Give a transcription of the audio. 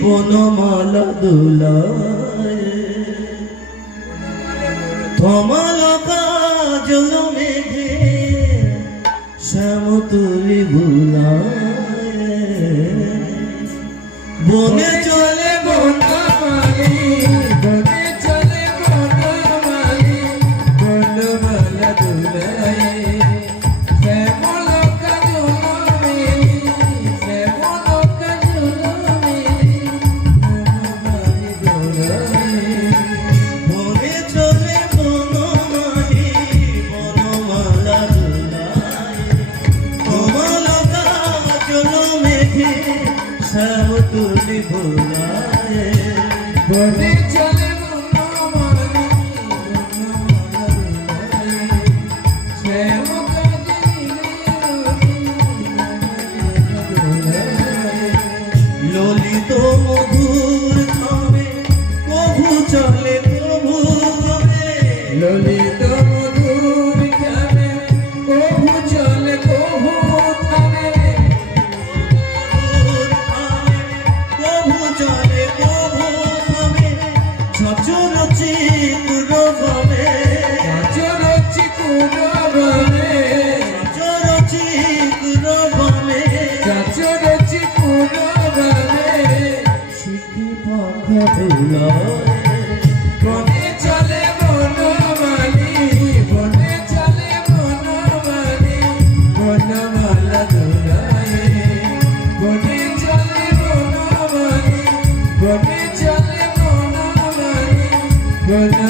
বনমালা দোলায় তমাল কাজল মেঘে শ্যামতুলি বুলায় বনে চলে বনমালী বনে চলে বনমালী বনমালা দোলায় শ্যামল কাজল মেঘে শ্যামল কাজল মেঘে বনমালী দোলায় বনে চলে বনমালী বনমালা দোলায় তমাল কাজল মেঘে শ্যামতুলি বুলায় বনে চলে বনমালী বনমালা দোলায় শ্যামল ললিত মধুর খাবে কভু চলে কভু গাবে ললিত মধুর গানে কভু চলে কভু থামে কভু চলে কভু গাবে ছচর চিকুর গাবে চরচি কুরবানে ছচর চিকুর গাবে চরচি কুরবানে শিখি পাখা দোলায় বনে চলে বনমালী বনে চলে বনমালী বনমালা দোলায় বনে চলে বনমালী বনে চলে বনমালী বন